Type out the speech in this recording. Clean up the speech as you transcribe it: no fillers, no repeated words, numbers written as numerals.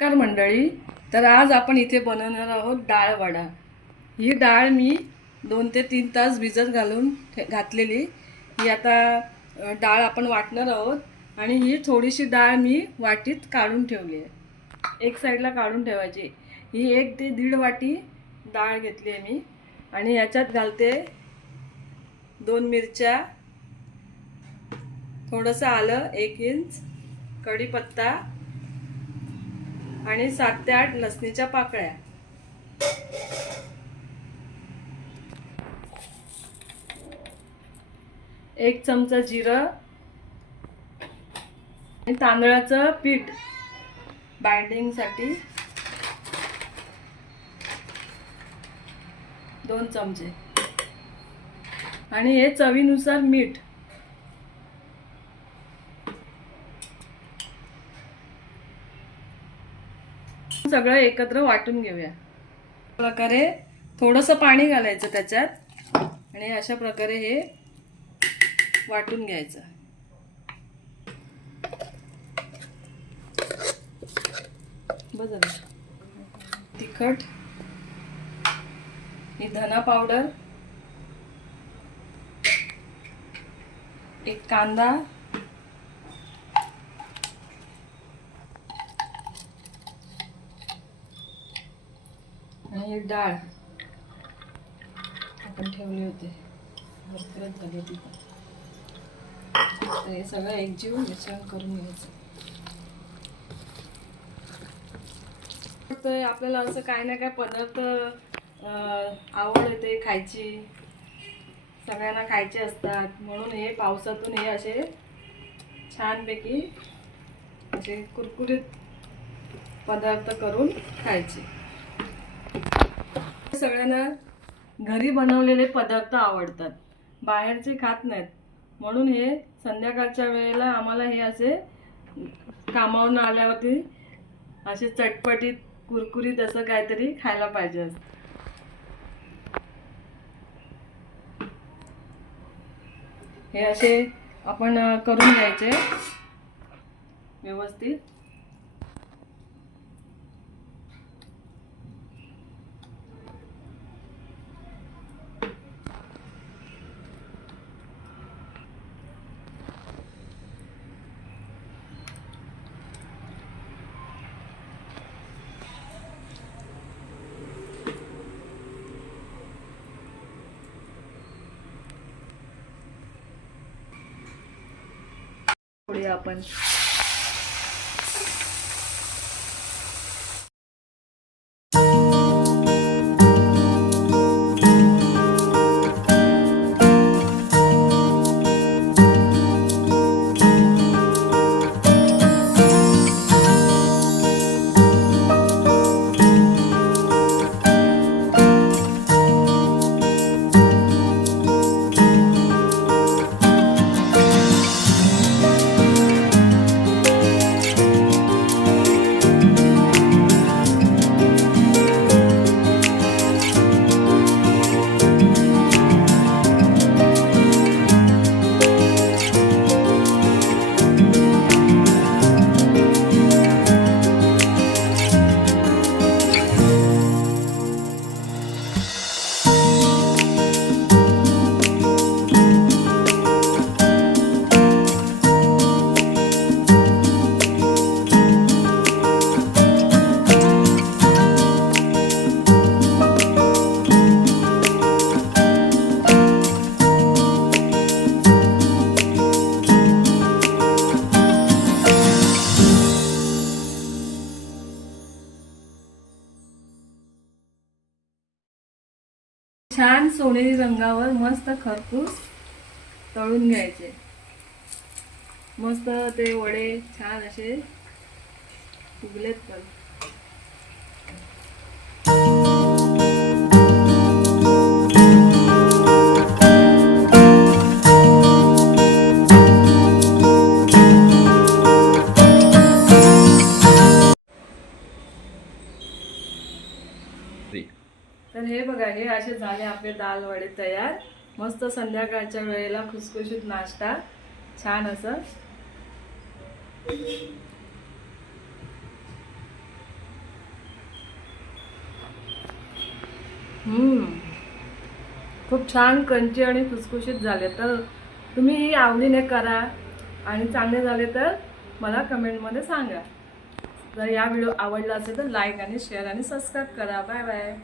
नमस्कार मंडळी. तर आज आपण इथे बनवणार आहोत डाळ वडा. ही डाळ मी 2 ते 3 तास भिजत घातलेली. ही आता डाळ आपण वाटणार आहोत आणि ही थोडीशी डाळ मी वाटीत काढून ठेवली आहे. एक साईडला काढून ठेवायची. ही 1 ते 1.5 वाटी डाळ घेतली आहे मी आणि याच्यात घालते 2 मिरच्या, थोडंसं आलं, 1 इंच, कढीपत्ता आणि 7 ते 8 लसणीच्या पाकळ्या. एक चमचा जिरं आणि तांदळाचं पीठ बाइंडिंगसाठी 2 चमचे आणि हे चवीनुसार मीठ. सगळं एकत्र वाटून घेऊया. प्रकारे थोडंसं पाणी घालायचं त्याच्यात आणि अशा प्रकारे हे वाटून घ्यायचं. बघा, तिखट, ही धना पावडर, 1 कांदा, आणि डाळ आपण ठेवली होती, भरपूरच झाली ती. तर हे सगळं एकजीव मिश्रण करून घ्यायचं. तर आपल्याला असं काय ना काय पदार्थ आवड येते खायची, सगळ्यांना खायचे असतात, म्हणून हे पावसातून हे असे छानपैकी असे कुरकुरीत पदार्थ करून खायचे. सगळ्यांना घरी बनवलेले पदार्थ आवडतात, बाहेरचे खात नाहीत, म्हणून हे संध्याकाळच्या वेळेला आम्हाला हे असे कामावरून आल्यावरती असे चटपटीत कुरकुरीत असं काहीतरी खायला पाहिजे असतं. हे असे आपण करून घ्यायचे व्यवस्थित. थोडी आपण छान सोनेरी रंगावर मस्त खरपूस तळून घ्यायचे. मस्त ते वडे छान असे फुगलेत पण. तर हे बघा, हे असे झाले आपले दाल वडे तयार. मस्त संध्याकाळच्या वेळेला खुसखुशीत नाश्ता छान असं. खूप छान क्रंची आणि खुसखुशीत झाले. तर तुम्ही ही आवडीने करा आणि चांगले झाले तर मला कमेंटमध्ये सांगा. जर या व्हिडिओ आवडला असेल तर लाईक आणि शेअर आणि सबस्क्राईब करा. Bye bye.